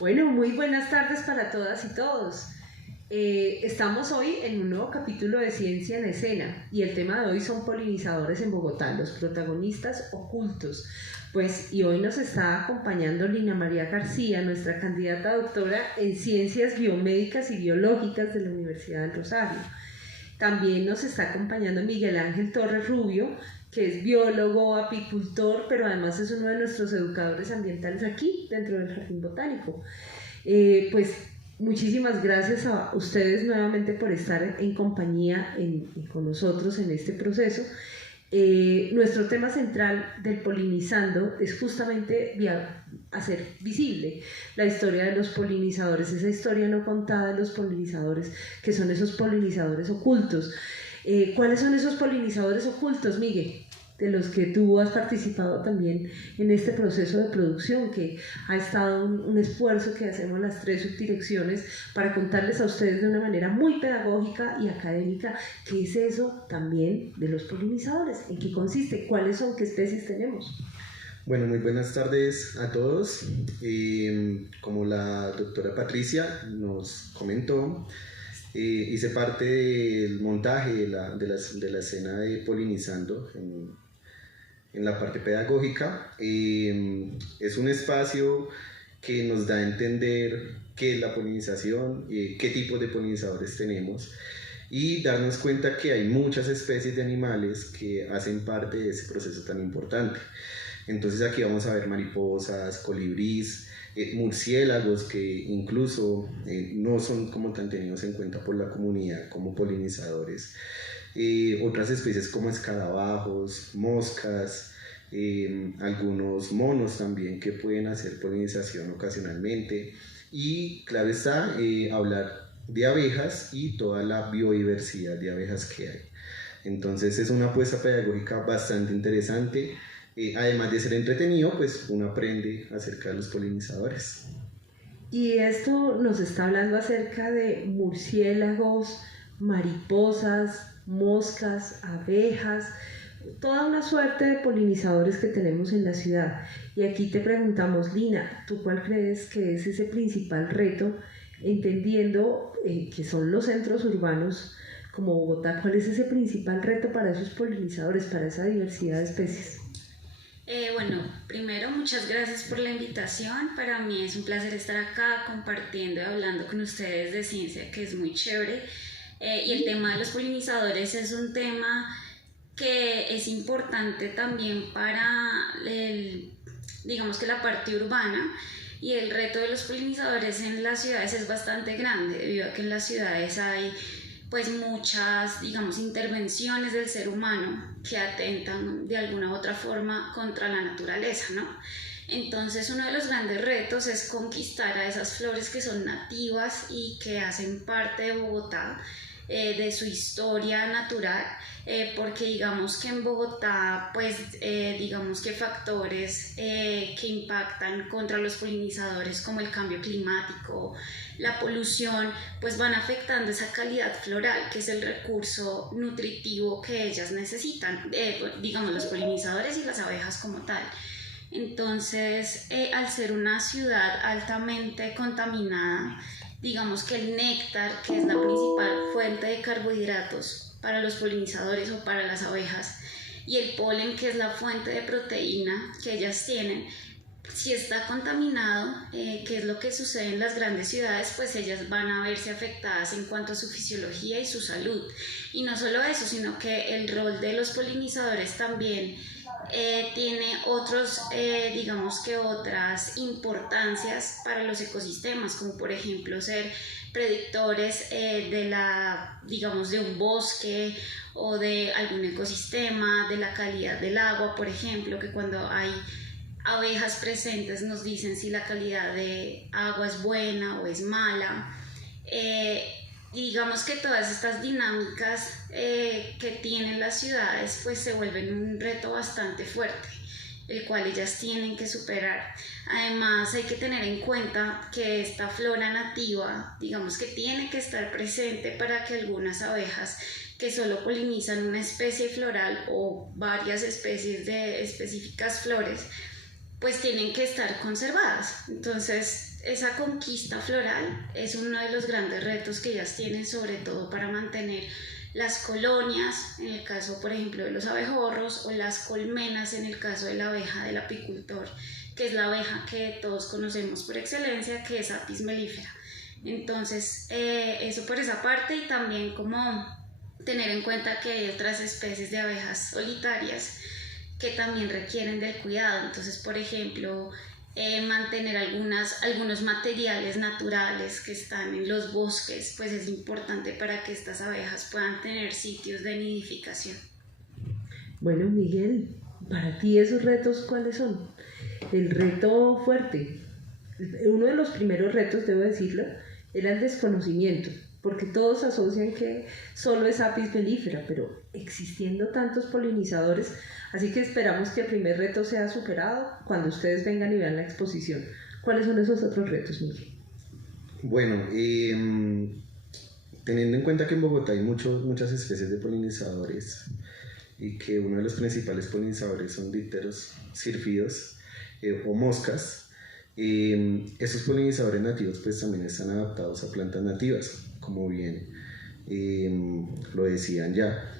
Bueno, muy buenas tardes para todas y todos. Estamos hoy en un nuevo capítulo de Ciencia en Escena y el tema de hoy son polinizadores en Bogotá, los protagonistas ocultos. Y hoy nos está acompañando Lina María García, nuestra candidata a doctora en Ciencias Biomédicas y Biológicas de la Universidad del Rosario. También nos está acompañando Miguel Ángel Torres Rubio, que es biólogo, apicultor, pero además es uno de nuestros educadores ambientales aquí, dentro del Jardín Botánico. Muchísimas gracias a ustedes nuevamente por estar en compañía con nosotros en este proceso. Nuestro tema central del Polinizando es justamente hacer visible la historia de los polinizadores, esa historia no contada de los polinizadores, que son esos polinizadores ocultos. ¿Cuáles son esos polinizadores ocultos, Miguel? De los que tú has participado también en este proceso de producción, que ha estado un esfuerzo que hacemos las tres subdirecciones para contarles a ustedes de una manera muy pedagógica y académica qué es eso también de los polinizadores, en qué consiste, cuáles son, qué especies tenemos. Bueno, muy buenas tardes a todos. Como la doctora Patricia nos comentó, hice parte del montaje de la escena de Polinizando en la parte pedagógica. Es un espacio que nos da a entender qué es la polinización, qué tipos de polinizadores tenemos y darnos cuenta que hay muchas especies de animales que hacen parte de ese proceso tan importante. Entonces aquí vamos a ver mariposas, colibrís, murciélagos que incluso no son como tan tenidos en cuenta por la comunidad como polinizadores, otras especies como escarabajos, moscas, algunos monos también que pueden hacer polinización ocasionalmente y claro está, hablar de abejas y toda la biodiversidad de abejas que hay. Entonces es una apuesta pedagógica bastante interesante. Además de ser entretenido, pues uno aprende acerca de los polinizadores. Y esto nos está hablando acerca de murciélagos, mariposas, moscas, abejas, toda una suerte de polinizadores que tenemos en la ciudad. Y aquí te preguntamos, Lina, ¿tú cuál crees que es ese principal reto, entendiendo que son los centros urbanos como Bogotá? ¿Cuál es ese principal reto para esos polinizadores, para esa diversidad de especies? Primero muchas gracias por la invitación. Para mí es un placer estar acá compartiendo y hablando con ustedes de ciencia, que es muy chévere. Y el tema de los polinizadores es un tema que es importante también para digamos que la parte urbana, y el reto de los polinizadores en las ciudades es bastante grande, debido a que en las ciudades hay pues muchas, digamos, intervenciones del ser humano que atentan de alguna u otra forma contra la naturaleza, ¿no? Entonces uno de los grandes retos es conquistar a esas flores que son nativas y que hacen parte de Bogotá, de su historia natural, porque digamos que en Bogotá, pues digamos que factores que impactan contra los polinizadores como el cambio climático, la polución, pues van afectando esa calidad floral, que es el recurso nutritivo que ellas necesitan, digamos los polinizadores y las abejas como tal. Entonces, al ser una ciudad altamente contaminada, digamos que el néctar, que es la principal fuente de carbohidratos para los polinizadores o para las abejas, y el polen, que es la fuente de proteína que ellas tienen, si está contaminado, que es lo que sucede en las grandes ciudades, pues ellas van a verse afectadas en cuanto a su fisiología y su salud. Y no solo eso, sino que el rol de los polinizadores también tiene otros, digamos que otras importancias para los ecosistemas, como por ejemplo ser predictores digamos, de un bosque o de algún ecosistema, de la calidad del agua, por ejemplo, que cuando hay abejas presentes nos dicen si la calidad de agua es buena o es mala. Y digamos que todas estas dinámicas que tienen las ciudades pues se vuelven un reto bastante fuerte, el cual ellas tienen que superar. Además hay que tener en cuenta que esta flora nativa, digamos que tiene que estar presente para que algunas abejas que solo polinizan una especie floral o varias especies de específicas flores, pues tienen que estar conservadas. Entonces esa conquista floral es uno de los grandes retos que ellas tienen, sobre todo para mantener las colonias, en el caso por ejemplo de los abejorros, o las colmenas en el caso de la abeja del apicultor, que es la abeja que todos conocemos por excelencia, que es Apis mellifera. Entonces eso por esa parte, y también como tener en cuenta que hay otras especies de abejas solitarias que también requieren del cuidado. Entonces, por ejemplo, mantener algunos materiales naturales que están en los bosques, pues es importante para que estas abejas puedan tener sitios de nidificación. Bueno, Miguel, para ti esos retos, ¿cuáles son? El reto fuerte, uno de los primeros retos, debo decirlo, era el desconocimiento, porque todos asocian que solo es Apis mellifera, pero existiendo tantos polinizadores, así que esperamos que el primer reto sea superado cuando ustedes vengan y vean la exposición. ¿Cuáles son esos otros retos, Miguel? Bueno, teniendo en cuenta que en Bogotá hay muchas especies de polinizadores y que uno de los principales polinizadores son dípteros, sírfidos o moscas, esos polinizadores nativos pues también están adaptados a plantas nativas, como bien lo decían ya.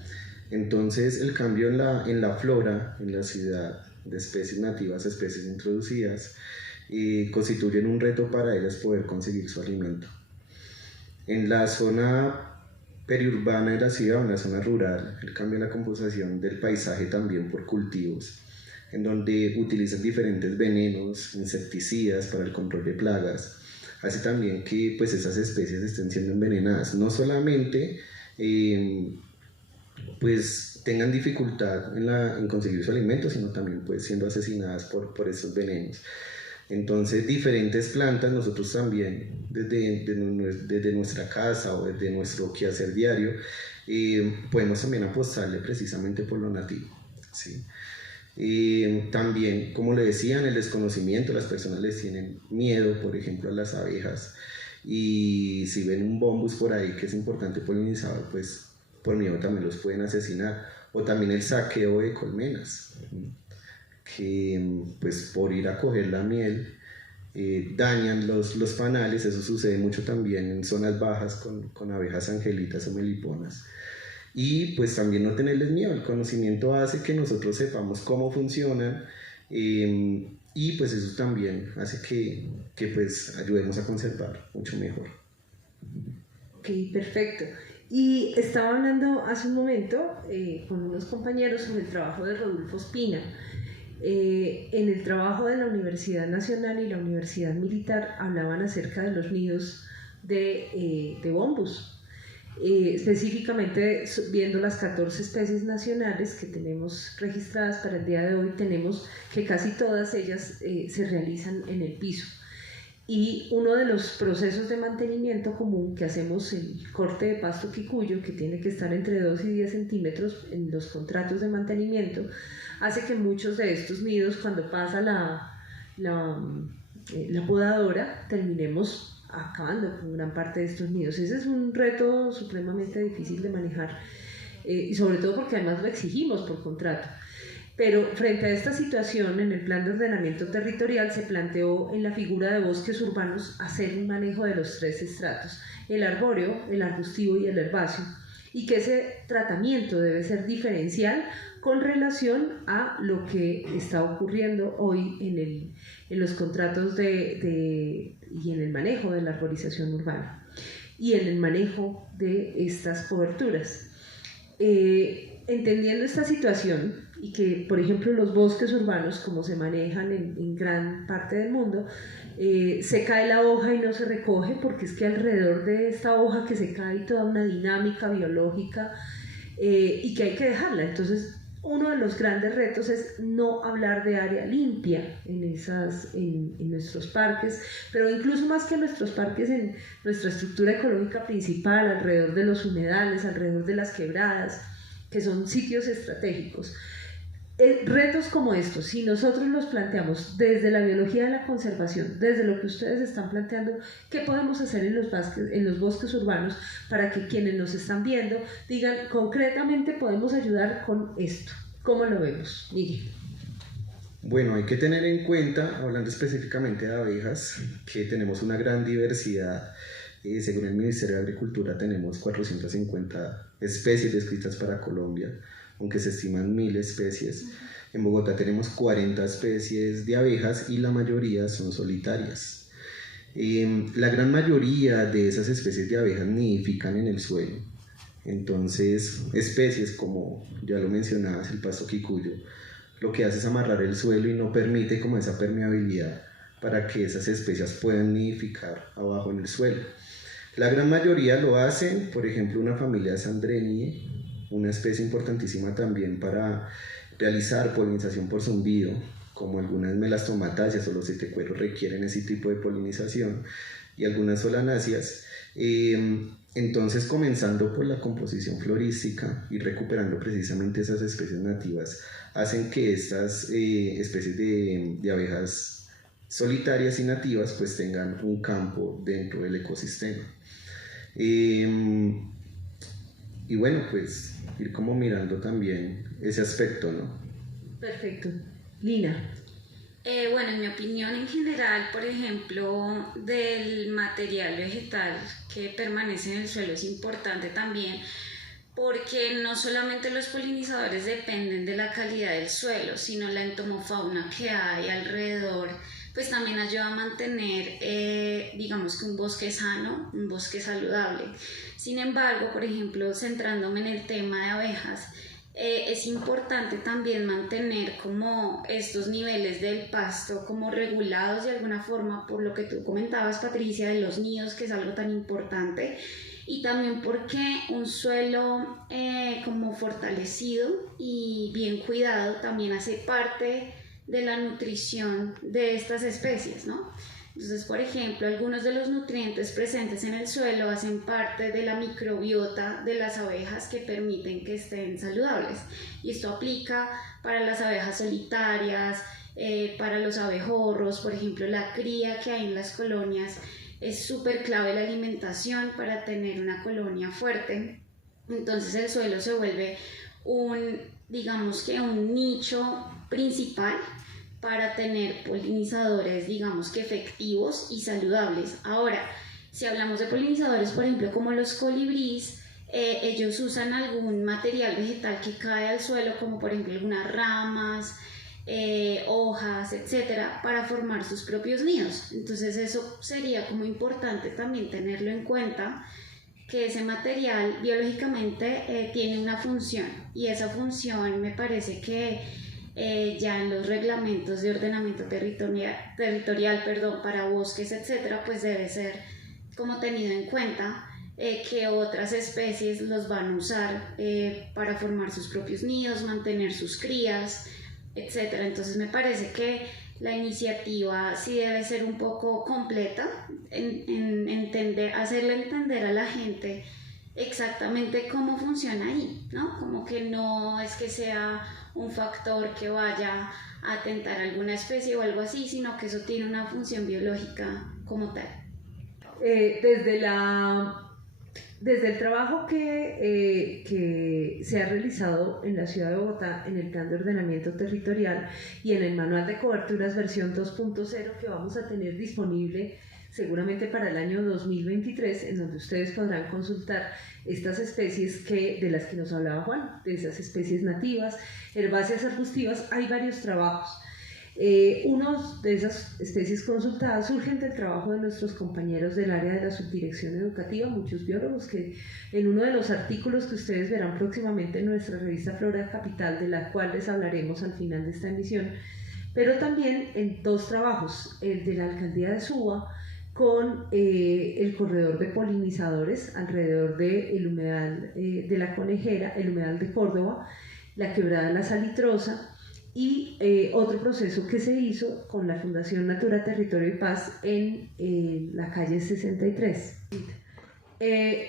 Entonces el cambio en la flora, en la ciudad, de especies nativas a especies introducidas, constituyen un reto para ellas poder conseguir su alimento. En la zona periurbana de la ciudad, en la zona rural, el cambio en la composición del paisaje también por cultivos, en donde utilizan diferentes venenos, insecticidas para el control de plagas, hace también que pues, esas especies estén siendo envenenadas. No solamente pues, tengan dificultad en conseguir su alimento, sino también pues, siendo asesinadas por esos venenos. Entonces, diferentes plantas, nosotros también, desde nuestra casa o desde nuestro quehacer diario, podemos también apostarle precisamente por lo nativo, ¿sí? También, como le decían, el desconocimiento, las personas les tienen miedo, por ejemplo, a las abejas, y si ven un bombus por ahí que es importante polinizador, pues por miedo también los pueden asesinar. O también el saqueo de colmenas, que pues por ir a coger la miel dañan los panales. Eso sucede mucho también en zonas bajas con abejas angelitas o meliponas. Y pues también no tenerles miedo, el conocimiento hace que nosotros sepamos cómo funcionan, y pues eso también hace que pues ayudemos a conservar mucho mejor. Ok, perfecto. Y estaba hablando hace un momento con unos compañeros sobre el trabajo de Rodolfo Espina. En el trabajo de la Universidad Nacional y la Universidad Militar hablaban acerca de los nidos de bombus. Específicamente viendo las 14 especies nacionales que tenemos registradas para el día de hoy, tenemos que casi todas ellas se realizan en el piso. Y uno de los procesos de mantenimiento común que hacemos en el corte de pasto quicuyo, que tiene que estar entre 2 y 10 centímetros en los contratos de mantenimiento, hace que muchos de estos nidos, cuando pasa la podadora, terminemos acabando con gran parte de estos nidos. Ese es un reto supremamente difícil de manejar, y sobre todo porque además lo exigimos por contrato. Pero frente a esta situación, en el plan de ordenamiento territorial se planteó en la figura de bosques urbanos hacer un manejo de los 3 estratos, el arbóreo, el arbustivo y el herbáceo, y que ese tratamiento debe ser diferencial con relación a lo que está ocurriendo hoy en los contratos y en el manejo de la arborización urbana y en el manejo de estas coberturas. Entendiendo esta situación y que, por ejemplo, los bosques urbanos, como se manejan en gran parte del mundo, se cae la hoja y no se recoge, porque es que alrededor de esta hoja que se cae hay toda una dinámica biológica y que hay que dejarla. Entonces, uno de los grandes retos es no hablar de área limpia en nuestros parques, pero incluso más que en nuestros parques, en nuestra estructura ecológica principal, alrededor de los humedales, alrededor de las quebradas, que son sitios estratégicos. Retos como estos, si nosotros los planteamos desde la biología de la conservación, desde lo que ustedes están planteando, ¿qué podemos hacer en los bosques urbanos para que quienes nos están viendo digan concretamente podemos ayudar con esto? ¿Cómo lo vemos, Miguel? Bueno, hay que tener en cuenta, hablando específicamente de abejas, que tenemos una gran diversidad. Según el Ministerio de Agricultura tenemos 450 especies descritas para Colombia, aunque se estiman 1000 especies. En Bogotá tenemos 40 especies de abejas y la mayoría son solitarias. La gran mayoría de esas especies de abejas nidifican en el suelo. Entonces, especies como ya lo mencionabas, el pasto quicuyo, lo que hace es amarrar el suelo y no permite como esa permeabilidad para que esas especies puedan nidificar abajo en el suelo. La gran mayoría lo hacen, por ejemplo, una familia Sandrenie, una especie importantísima también para realizar polinización por zumbido, como algunas melastomatáceas o los setecueros requieren ese tipo de polinización, y algunas solanáceas. Entonces, comenzando por la composición florística y recuperando precisamente esas especies nativas, hacen que estas especies de abejas solitarias y nativas pues tengan un campo dentro del ecosistema. Y bueno, pues ir como mirando también ese aspecto, ¿no? Perfecto. Lina. Bueno, en mi opinión en general, por ejemplo, del material vegetal que permanece en el suelo es importante también, porque no solamente los polinizadores dependen de la calidad del suelo, sino la entomofauna que hay alrededor, pues también ayuda a mantener, digamos que un bosque sano, un bosque saludable. Sin embargo, por ejemplo, centrándome en el tema de abejas, es importante también mantener como estos niveles del pasto como regulados de alguna forma, por lo que tú comentabas, Patricia, de los nidos, que es algo tan importante, y también porque un suelo como fortalecido y bien cuidado también hace parte de la nutrición de estas especies, ¿no? Entonces, por ejemplo, algunos de los nutrientes presentes en el suelo hacen parte de la microbiota de las abejas que permiten que estén saludables. Y esto aplica para las abejas solitarias, para los abejorros, por ejemplo, la cría que hay en las colonias. Es súper clave la alimentación para tener una colonia fuerte. Entonces el suelo se vuelve digamos que un nicho principal para tener polinizadores, digamos que efectivos y saludables. Ahora, si hablamos de polinizadores, por ejemplo, como los colibríes, ellos usan algún material vegetal que cae al suelo, como por ejemplo algunas ramas, hojas, etcétera, para formar sus propios nidos. Entonces eso sería como importante también tenerlo en cuenta, que ese material biológicamente tiene una función, y esa función me parece que ya en los reglamentos de ordenamiento territorial, para bosques, etcétera, pues debe ser como tenido en cuenta, que otras especies los van a usar para formar sus propios nidos, mantener sus crías, etcétera. Entonces me parece que la iniciativa sí debe ser un poco completa, hacerle entender a la gente exactamente cómo funciona ahí, ¿no? Como que no es que sea un factor que vaya a atentar a alguna especie o algo así, sino que eso tiene una función biológica como tal. Desde el trabajo que se ha realizado en la ciudad de Bogotá en el Plan de Ordenamiento Territorial y en el Manual de Coberturas versión 2.0 que vamos a tener disponible seguramente para el año 2023, en donde ustedes podrán consultar estas especies de las que nos hablaba Juan, de esas especies nativas, herbáceas, arbustivas. Hay varios trabajos. Unos de esas especies consultadas surgen del trabajo de nuestros compañeros del área de la subdirección educativa, muchos biólogos, que en uno de los artículos que ustedes verán próximamente en nuestra revista Flora Capital, de la cual les hablaremos al final de esta emisión, pero también en dos trabajos, el de la alcaldía de Suba con el corredor de polinizadores alrededor del humedal de la Conejera, el humedal de Córdoba, la quebrada La Salitrosa, y otro proceso que se hizo con la Fundación Natura, Territorio y Paz en la calle 63.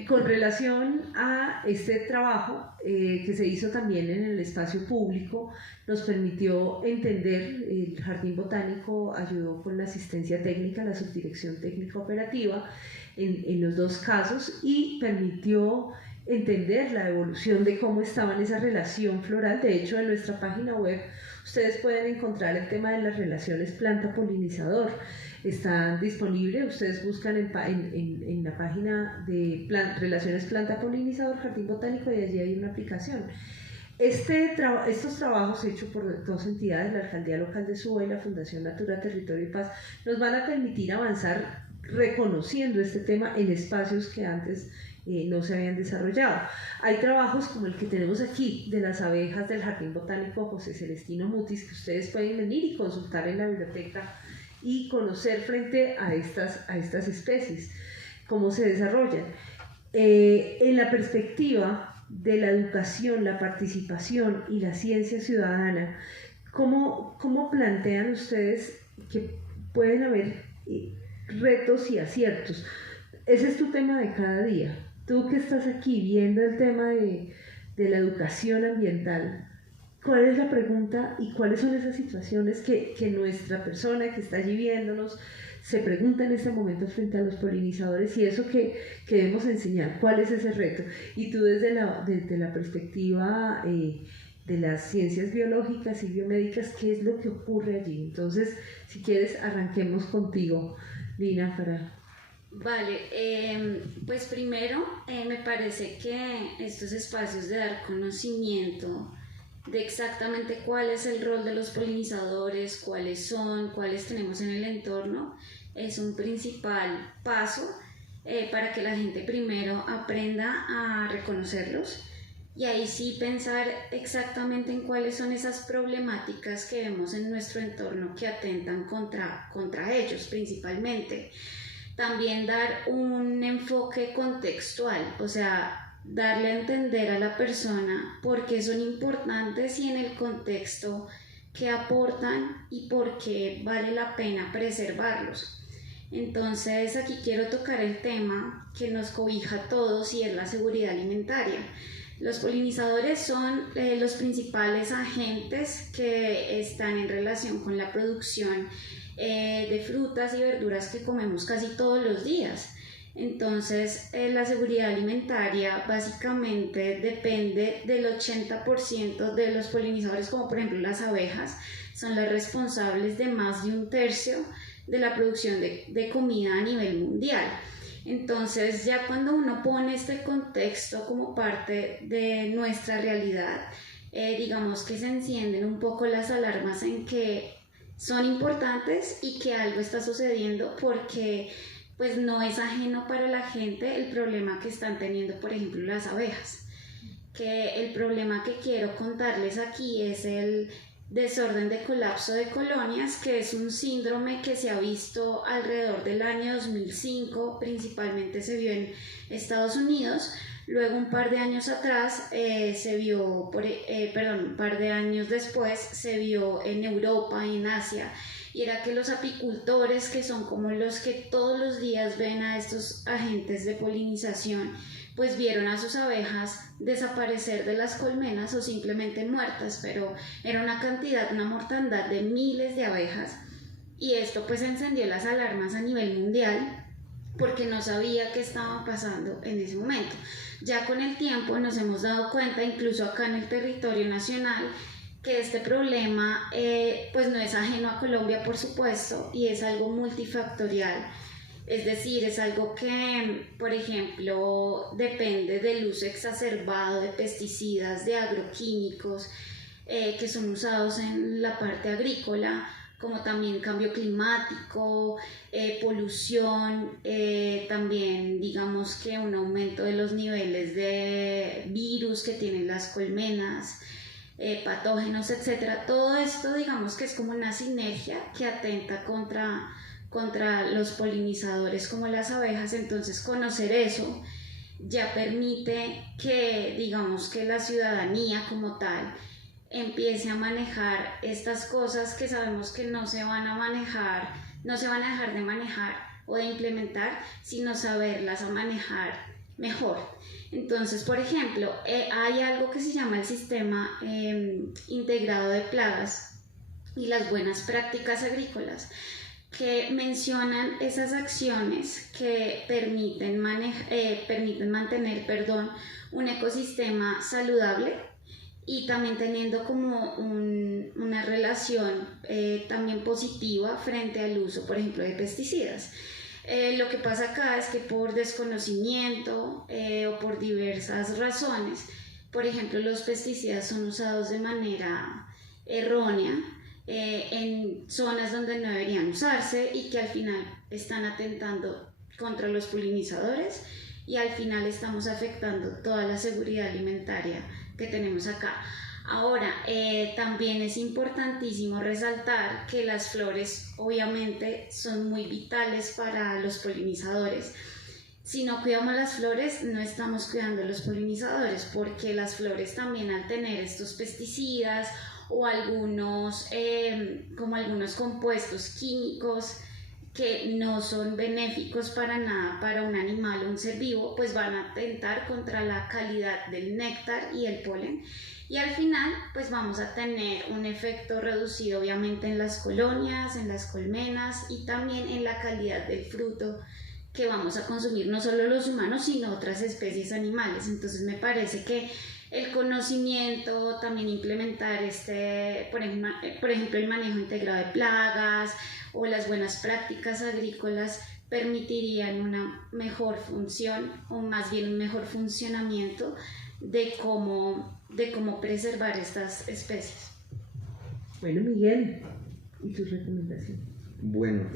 Con relación a este trabajo que se hizo también en el espacio público, nos permitió entender, el Jardín Botánico ayudó con la asistencia técnica, la subdirección técnica operativa en los dos casos, y permitió entender la evolución de cómo estaba en esa relación floral. De hecho, en nuestra página web ustedes pueden encontrar el tema de las relaciones planta-polinizador. Está disponible, ustedes buscan en la página de Relaciones Planta-Polinizador, Jardín Botánico, y allí hay una aplicación. Estos trabajos hechos por dos entidades, la Alcaldía Local de Suba y la Fundación Natura, Territorio y Paz, nos van a permitir avanzar reconociendo este tema en espacios que antes no se habían desarrollado. Hay trabajos como el que tenemos aquí de las abejas del Jardín Botánico José Celestino Mutis, que ustedes pueden venir y consultar en la biblioteca y conocer frente a estas especies, cómo se desarrollan. En la perspectiva de la educación, la participación y la ciencia ciudadana, ¿cómo plantean ustedes que pueden haber retos y aciertos? Ese es tu tema de cada día. Tú que estás aquí viendo el tema de la educación ambiental, ¿cuál es la pregunta y cuáles son esas situaciones que nuestra persona que está allí viéndonos se pregunta en este momento frente a los polinizadores, y eso que debemos enseñar? ¿Cuál es ese reto? Y tú desde la perspectiva de las ciencias biológicas y biomédicas, ¿qué es lo que ocurre allí? Entonces, si quieres, arranquemos contigo, Lina, para... Vale, pues primero me parece que estos espacios de dar conocimiento de exactamente cuál es el rol de los polinizadores, cuáles tenemos en el entorno, es un principal paso para que la gente primero aprenda a reconocerlos y ahí sí pensar exactamente en cuáles son esas problemáticas que vemos en nuestro entorno que atentan contra ellos principalmente. También dar un enfoque contextual, o sea, darle a entender a la persona por qué son importantes y en el contexto que aportan y por qué vale la pena preservarlos. Entonces aquí quiero tocar el tema que nos cobija a todos y es la seguridad alimentaria. Los polinizadores son los principales agentes que están en relación con la producción de frutas y verduras que comemos casi todos los días. Entonces, la seguridad alimentaria básicamente depende del 80% de los polinizadores, como por ejemplo las abejas, son las responsables de más de un tercio de la producción de comida a nivel mundial. Entonces, ya cuando uno pone este contexto como parte de nuestra realidad, digamos que se encienden un poco las alarmas en que son importantes y que algo está sucediendo porque pues no es ajeno para la gente el problema que están teniendo, por ejemplo, las abejas. Que el problema que quiero contarles aquí es el desorden de colapso de colonias, que es un síndrome que se ha visto alrededor del año 2005, principalmente se vio en Estados Unidos. Luego, un par de años atrás, un par de años después, se vio en Europa y en Asia, y era que los apicultores, que son como los que todos los días ven a estos agentes de polinización, pues vieron a sus abejas desaparecer de las colmenas o simplemente muertas, pero era una mortandad de miles de abejas, y esto pues encendió las alarmas a nivel mundial porque no sabía qué estaba pasando en ese momento. Ya con el tiempo nos hemos dado cuenta, incluso acá en el territorio nacional, que este problema pues no es ajeno a Colombia, por supuesto, y es algo multifactorial. Es decir, es algo que, por ejemplo, depende del uso exacerbado de pesticidas, de agroquímicos que son usados en la parte agrícola, como también cambio climático, polución, también digamos que un aumento de los niveles de virus que tienen las colmenas, patógenos, etc. Todo esto digamos que es como una sinergia que atenta contra los polinizadores como las abejas. Entonces conocer eso ya permite que digamos que la ciudadanía como tal empiece a manejar estas cosas que sabemos que no se van a dejar de manejar o de implementar, sino saberlas a manejar mejor. Entonces, por ejemplo, hay algo que se llama el sistema integrado de plagas y las buenas prácticas agrícolas, que mencionan esas acciones que permiten mantener un ecosistema saludable y también teniendo como una relación también positiva frente al uso, por ejemplo, de pesticidas. Lo que pasa acá es que por desconocimiento o por diversas razones, por ejemplo, los pesticidas son usados de manera errónea en zonas donde no deberían usarse y que al final están atentando contra los polinizadores y al final estamos afectando toda la seguridad alimentaria que tenemos acá. Ahora, también es importantísimo resaltar que las flores obviamente son muy vitales para los polinizadores. Si no cuidamos las flores, no estamos cuidando los polinizadores, porque las flores también, al tener estos pesticidas o algunos compuestos químicos que no son benéficos para nada para un animal o un ser vivo, pues van a atentar contra la calidad del néctar y el polen. Y al final, pues vamos a tener un efecto reducido obviamente en las colonias, en las colmenas y también en la calidad del fruto que vamos a consumir, no solo los humanos, sino otras especies animales. Entonces me parece que el conocimiento, también implementar por ejemplo, el manejo integrado de plagas o las buenas prácticas agrícolas permitirían una mejor función o más bien un mejor funcionamiento de cómo preservar estas especies. Bueno, Miguel, ¿y tu recomendación? Bueno,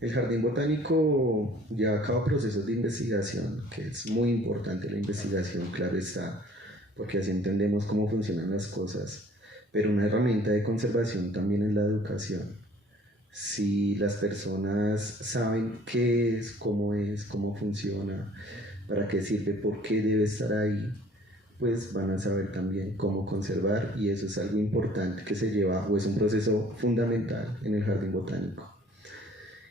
el Jardín Botánico lleva a cabo procesos de investigación, que es muy importante la investigación, claro está, porque así entendemos cómo funcionan las cosas, pero una herramienta de conservación también es la educación. Si las personas saben qué es, cómo funciona, para qué sirve, por qué debe estar ahí, pues van a saber también cómo conservar, y eso es algo importante que se lleva, o es un proceso fundamental en el Jardín Botánico.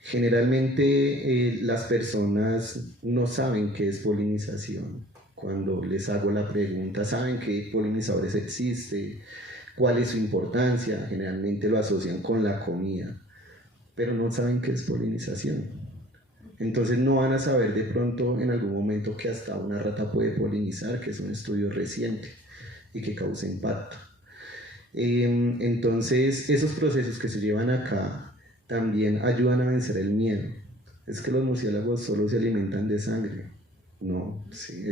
Generalmente las personas no saben qué es polinización. Cuando les hago la pregunta, ¿saben qué polinizadores existen? ¿Cuál es su importancia? Generalmente lo asocian con la comida, pero no saben qué es polinización. Entonces no van a saber de pronto en algún momento que hasta una rata puede polinizar, que es un estudio reciente y que causa impacto. Entonces esos procesos que se llevan acá también ayudan a vencer el miedo. Es que los murciélagos solo se alimentan de sangre. No, sí,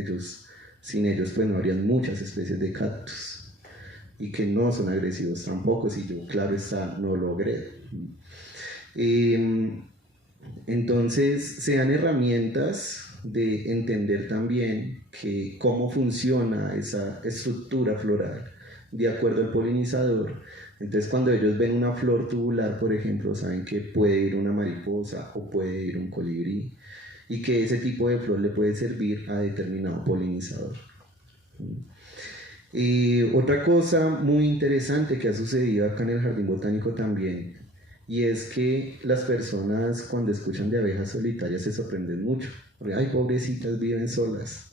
sin ellos pues no habrían muchas especies de cactus y que no son agresivos tampoco, si yo, claro está, no lo logré. Entonces sean herramientas de entender también que cómo funciona esa estructura floral de acuerdo al polinizador. Entonces cuando ellos ven una flor tubular, por ejemplo, saben que puede ir una mariposa o puede ir un colibrí y que ese tipo de flor le puede servir a determinado polinizador. Y otra cosa muy interesante que ha sucedido acá en el Jardín Botánico también, y es que las personas cuando escuchan de abejas solitarias se sorprenden mucho. Ay, pobrecitas, viven solas.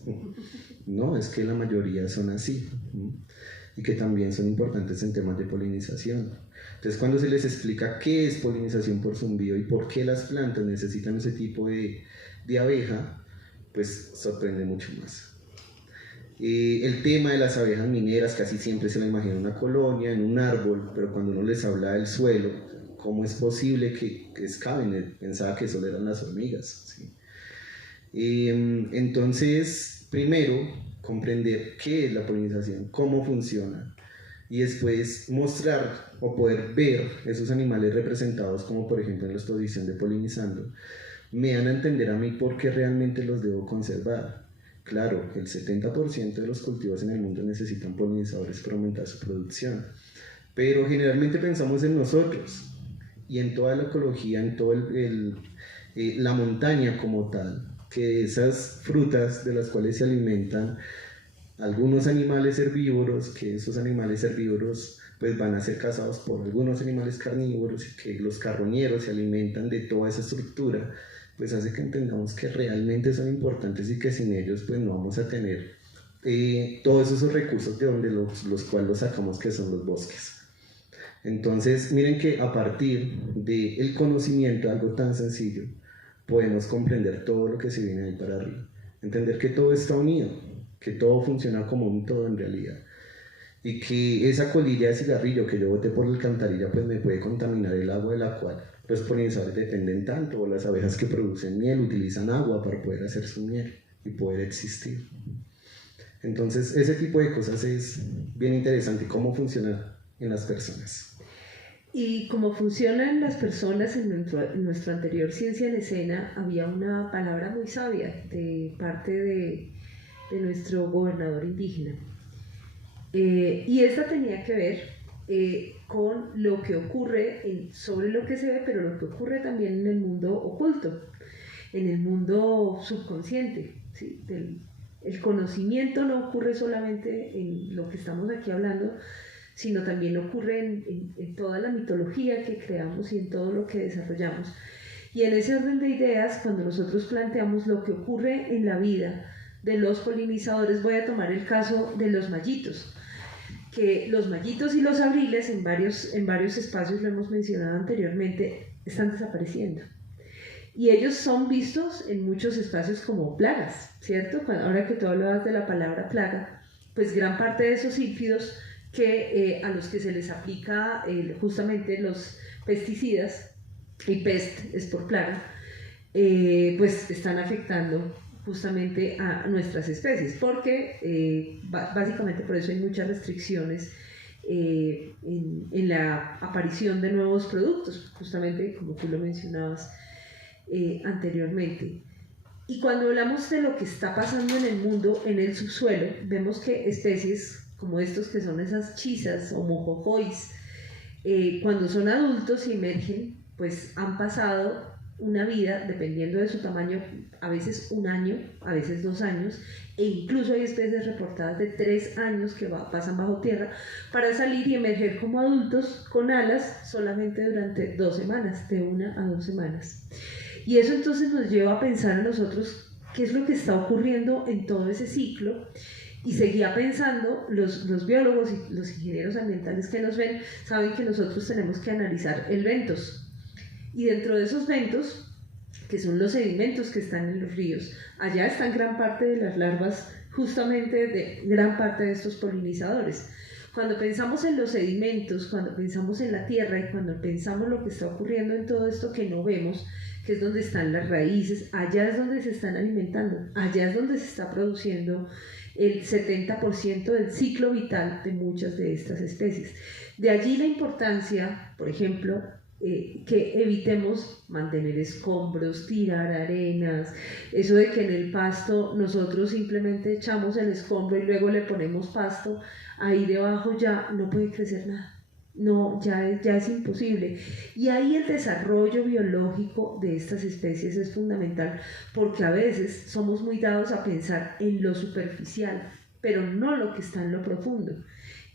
No, es que la mayoría son así. Y que también son importantes en temas de polinización. Entonces cuando se les explica qué es polinización por zumbido y por qué las plantas necesitan ese tipo de abeja, pues sorprende mucho más. El tema de las abejas mineras, casi siempre se la imagina en una colonia, en un árbol, pero cuando uno les habla del suelo, ¿cómo es posible que excaven? Pensaba que solo eran las hormigas, ¿sí? Entonces, primero, comprender qué es la polinización, cómo funciona, y después mostrar o poder ver esos animales representados, como por ejemplo en la exposición de Polinizando, me dan a entender a mí por qué realmente los debo conservar. Claro, el 70% de los cultivos en el mundo necesitan polinizadores para aumentar su producción, pero generalmente pensamos en nosotros y en toda la ecología, en toda la montaña como tal, que esas frutas de las cuales se alimentan algunos animales herbívoros, que esos animales herbívoros pues van a ser cazados por algunos animales carnívoros y que los carroñeros se alimentan de toda esa estructura, pues hace que entendamos que realmente son importantes y que sin ellos pues no vamos a tener todos esos recursos de donde los cuales los sacamos, que son los bosques. Entonces, miren que a partir del conocimiento, algo tan sencillo, podemos comprender todo lo que se viene ahí para arriba. Entender que todo está unido, que todo funciona como un todo en realidad. Y que esa colilla de cigarrillo que yo boté por la alcantarilla pues me puede contaminar el agua de la cual los polinizadores dependen tanto, o las abejas que producen miel utilizan agua para poder hacer su miel y poder existir. Entonces ese tipo de cosas es bien interesante, cómo funciona en las personas. Y como funcionan las personas en nuestro anterior Ciencia en Escena, había una palabra muy sabia de parte de nuestro gobernador indígena. Y esta tenía que ver con lo que ocurre, sobre lo que se ve, pero lo que ocurre también en el mundo oculto, en el mundo subconsciente. ¿Sí? El conocimiento no ocurre solamente en lo que estamos aquí hablando, sino también ocurre en toda la mitología que creamos y en todo lo que desarrollamos. Y en ese orden de ideas, cuando nosotros planteamos lo que ocurre en la vida de los polinizadores, voy a tomar el caso de los mallitos, que los mallitos y los abriles en varios espacios, lo hemos mencionado anteriormente, están desapareciendo. Y ellos son vistos en muchos espacios como plagas, ¿cierto? Ahora que tú hablabas de la palabra plaga, pues gran parte de esos sílfidos a los que se les aplica justamente los pesticidas, y pest es por plaga, pues están afectando justamente a nuestras especies, porque básicamente por eso hay muchas restricciones en la aparición de nuevos productos, justamente como tú lo mencionabas anteriormente. Y cuando hablamos de lo que está pasando en el mundo, en el subsuelo, vemos que especies como estos que son esas chisas o mojojois, cuando son adultos y emergen, pues han pasado una vida, dependiendo de su tamaño, a veces 1 año, a veces 2 años, e incluso hay especies reportadas de 3 años que pasan bajo tierra para salir y emerger como adultos con alas solamente durante 2 semanas, de 1 a 2 semanas. Y eso entonces nos lleva a pensar a nosotros qué es lo que está ocurriendo en todo ese ciclo. Y seguía pensando, los biólogos y los ingenieros ambientales que nos ven saben que nosotros tenemos que analizar el ventos. Y dentro de esos ventos, que son los sedimentos que están en los ríos, allá están gran parte de las larvas, justamente de gran parte de estos polinizadores. Cuando pensamos en los sedimentos, cuando pensamos en la tierra y cuando pensamos lo que está ocurriendo en todo esto que no vemos, que es donde están las raíces, allá es donde se están alimentando, allá es donde se está produciendo el 70% del ciclo vital de muchas de estas especies. De allí la importancia, por ejemplo, que evitemos mantener escombros, tirar arenas, eso de que en el pasto nosotros simplemente echamos el escombro y luego le ponemos pasto, ahí debajo ya no puede crecer nada. No, ya es imposible. Y ahí el desarrollo biológico de estas especies es fundamental, porque a veces somos muy dados a pensar en lo superficial, pero no lo que está en lo profundo.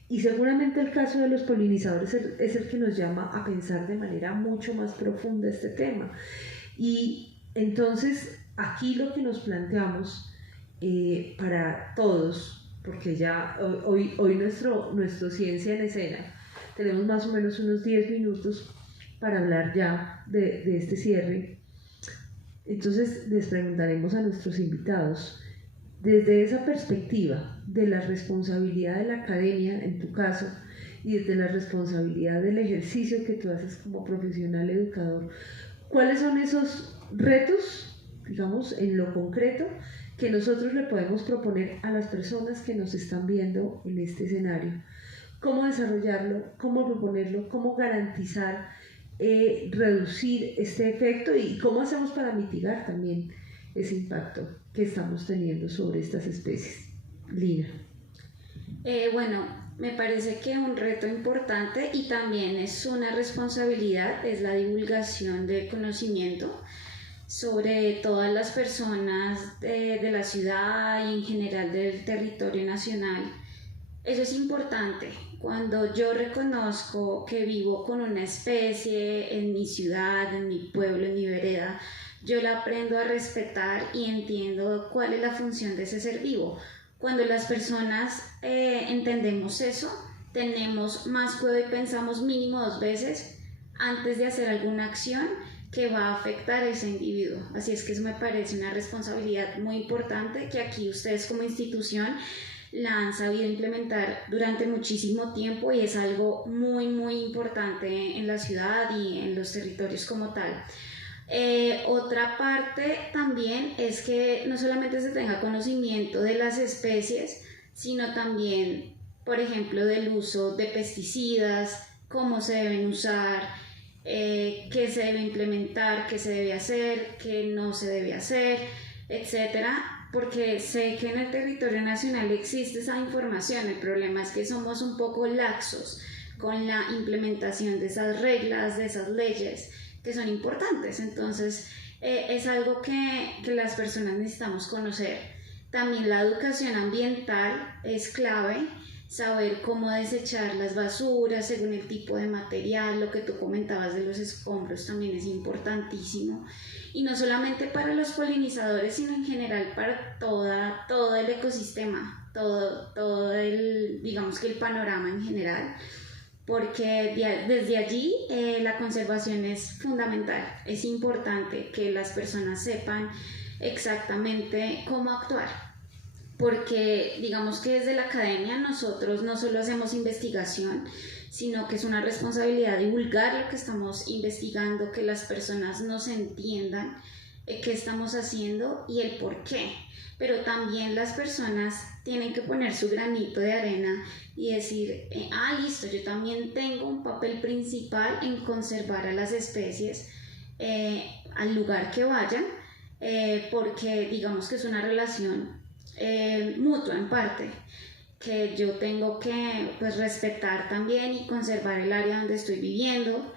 Y seguramente el caso de los polinizadores es el que nos llama a pensar de manera mucho más profunda este tema. Y entonces aquí lo que nos planteamos para todos, porque ya hoy nuestro Ciencia en Escena, tenemos más o menos unos 10 minutos para hablar ya de este cierre. Entonces les preguntaremos a nuestros invitados, desde esa perspectiva de la responsabilidad de la academia, en tu caso, y desde la responsabilidad del ejercicio que tú haces como profesional educador, ¿cuáles son esos retos, digamos, en lo concreto, que nosotros le podemos proponer a las personas que nos están viendo en este escenario? ¿Cómo desarrollarlo? ¿Cómo proponerlo? ¿Cómo garantizar reducir este efecto? ¿Y cómo hacemos para mitigar también ese impacto que estamos teniendo sobre estas especies? Lina. Bueno, me parece que un reto importante y también es una responsabilidad es la divulgación del conocimiento sobre todas las personas de la ciudad y en general del territorio nacional. Eso es importante. Cuando yo reconozco que vivo con una especie en mi ciudad, en mi pueblo, en mi vereda, yo la aprendo a respetar y entiendo cuál es la función de ese ser vivo. Cuando las personas entendemos eso, tenemos más cuidado y pensamos mínimo 2 veces antes de hacer alguna acción que va a afectar a ese individuo. Así es que eso me parece una responsabilidad muy importante que aquí ustedes como institución la han sabido implementar durante muchísimo tiempo y es algo muy muy importante en la ciudad y en los territorios como tal. Otra parte también es que no solamente se tenga conocimiento de las especies, sino también, por ejemplo, del uso de pesticidas, cómo se deben usar, qué se debe implementar, qué se debe hacer, qué no se debe hacer, etcétera, porque sé que en el territorio nacional existe esa información. El problema es que somos un poco laxos con la implementación de esas reglas, de esas leyes que son importantes. Entonces es algo que las personas necesitamos conocer. También la educación ambiental es clave, saber cómo desechar las basuras según el tipo de material. Lo que tú comentabas de los escombros también es importantísimo, y no solamente para los polinizadores, sino en general para todo el ecosistema, todo el, digamos que el panorama en general, porque desde allí la conservación es fundamental. Es importante que las personas sepan exactamente cómo actuar, porque digamos que desde la academia nosotros no solo hacemos investigación, sino que es una responsabilidad divulgar lo que estamos investigando, que las personas nos entiendan qué estamos haciendo y el por qué. Pero también las personas tienen que poner su granito de arena y decir, listo, yo también tengo un papel principal en conservar a las especies al lugar que vayan, porque digamos que es una relación mutua en parte, que yo tengo que pues respetar también y conservar el área donde estoy viviendo,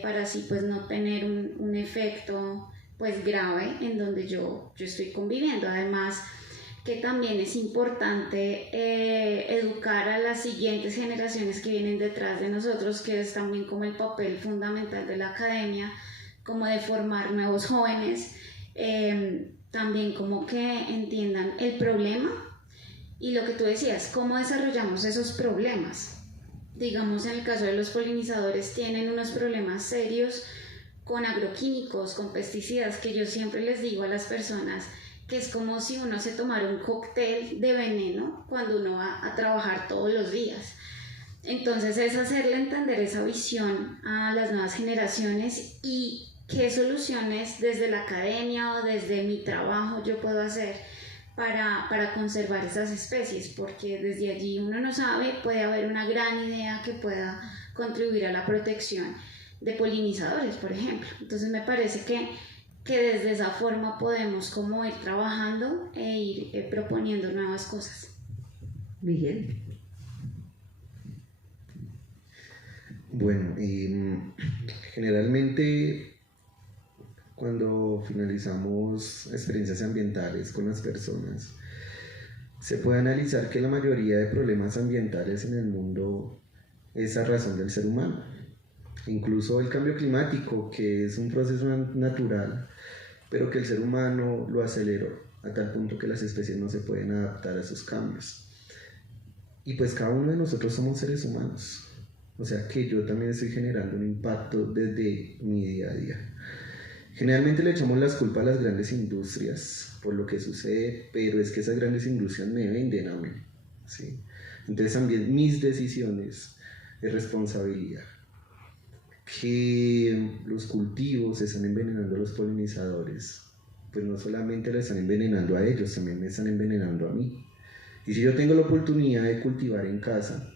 para así pues no tener un efecto pues grave en donde yo estoy conviviendo. Además que también es importante educar a las siguientes generaciones que vienen detrás de nosotros, que es también como el papel fundamental de la academia, como de formar nuevos jóvenes, también como que entiendan el problema y lo que tú decías, cómo desarrollamos esos problemas. Digamos, en el caso de los polinizadores tienen unos problemas serios con agroquímicos, con pesticidas, que yo siempre les digo a las personas que es como si uno se tomara un cóctel de veneno cuando uno va a trabajar todos los días. Entonces es hacerle entender esa visión a las nuevas generaciones y qué soluciones desde la academia o desde mi trabajo yo puedo hacer para conservar esas especies, porque desde allí uno no sabe, puede haber una gran idea que pueda contribuir a la protección de polinizadores, por ejemplo. Entonces me parece que desde esa forma podemos como ir trabajando e ir proponiendo nuevas cosas. Miguel. Bueno, generalmente cuando finalizamos experiencias ambientales con las personas, se puede analizar que la mayoría de problemas ambientales en el mundo es a razón del ser humano. Incluso el cambio climático, que es un proceso natural, pero que el ser humano lo aceleró a tal punto que las especies no se pueden adaptar a esos cambios. Y pues cada uno de nosotros somos seres humanos, o sea que yo también estoy generando un impacto desde mi día a día. Generalmente le echamos las culpas a las grandes industrias por lo que sucede, pero es que esas grandes industrias me venden a mí, ¿sí? Entonces también mis decisiones es responsabilidad. Que los cultivos están envenenando a los polinizadores, pues no solamente le están envenenando a ellos, también me están envenenando a mí. Y si yo tengo la oportunidad de cultivar en casa,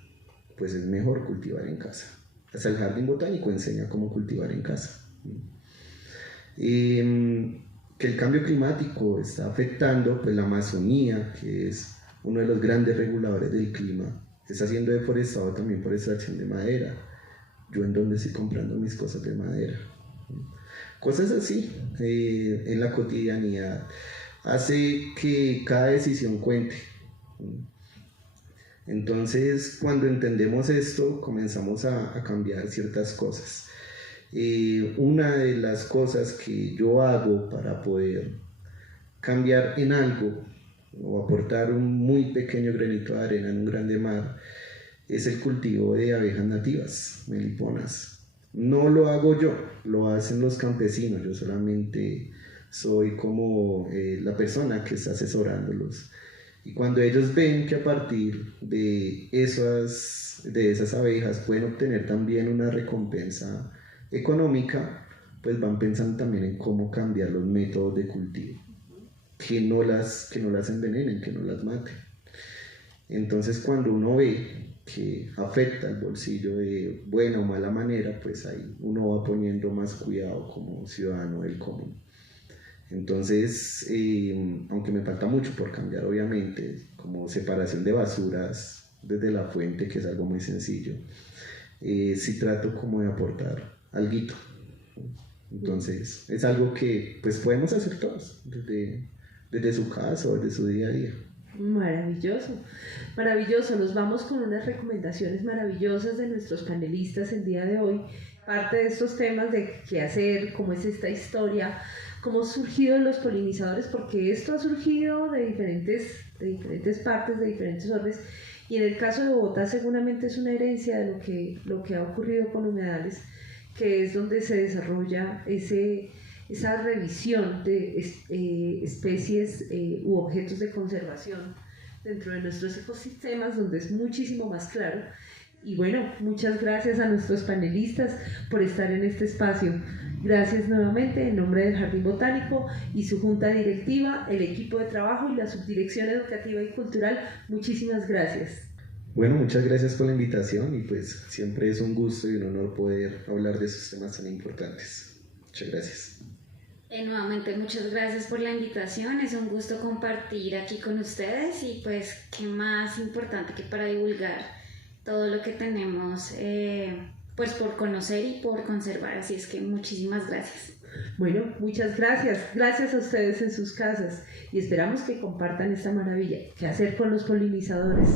pues es mejor cultivar en casa. Hasta el jardín botánico enseña cómo cultivar en casa. Que el cambio climático está afectando pues la Amazonía, que es uno de los grandes reguladores del clima, está siendo deforestado también por extracción de madera. Yo en dónde estoy comprando mis cosas de madera. Cosas así en la cotidianidad hace que cada decisión cuente. Entonces cuando entendemos esto comenzamos a cambiar ciertas cosas. Una de las cosas que yo hago para poder cambiar en algo o aportar un muy pequeño granito de arena en un grande mar es el cultivo de abejas nativas, meliponas. No lo hago yo, lo hacen los campesinos, yo solamente soy como la persona que está asesorándolos. Y cuando ellos ven que a partir de esas abejas pueden obtener también una recompensa económica, pues van pensando también en cómo cambiar los métodos de cultivo, que no las envenenen, que no las maten. Entonces cuando uno ve que afecta el bolsillo de buena o mala manera, pues ahí uno va poniendo más cuidado como ciudadano del común. Entonces, aunque me falta mucho por cambiar, obviamente, como separación de basuras desde la fuente, que es algo muy sencillo, sí trato como de aportar alguito. Entonces, es algo que pues podemos hacer todos, desde su casa o desde su día a día. Maravilloso, maravilloso. Nos vamos con unas recomendaciones maravillosas de nuestros panelistas el día de hoy. Parte de estos temas de qué hacer, cómo es esta historia, cómo han surgido los polinizadores, porque esto ha surgido de diferentes partes, de diferentes orbes, y en el caso de Bogotá seguramente es una herencia de lo que ha ocurrido con humedales, que es donde se desarrolla esa revisión de especies u objetos de conservación dentro de nuestros ecosistemas, donde es muchísimo más claro. Y bueno, muchas gracias a nuestros panelistas por estar en este espacio. Gracias nuevamente en nombre del Jardín Botánico y su junta directiva, el equipo de trabajo y la subdirección educativa y cultural. Muchísimas gracias. Bueno, muchas gracias por la invitación y pues siempre es un gusto y un honor poder hablar de esos temas tan importantes. Muchas gracias. Nuevamente muchas gracias por la invitación, es un gusto compartir aquí con ustedes y pues qué más importante que para divulgar todo lo que tenemos pues por conocer y por conservar, así es que muchísimas gracias. Bueno, muchas gracias, gracias a ustedes en sus casas y esperamos que compartan esta maravilla, qué hacer con los polinizadores.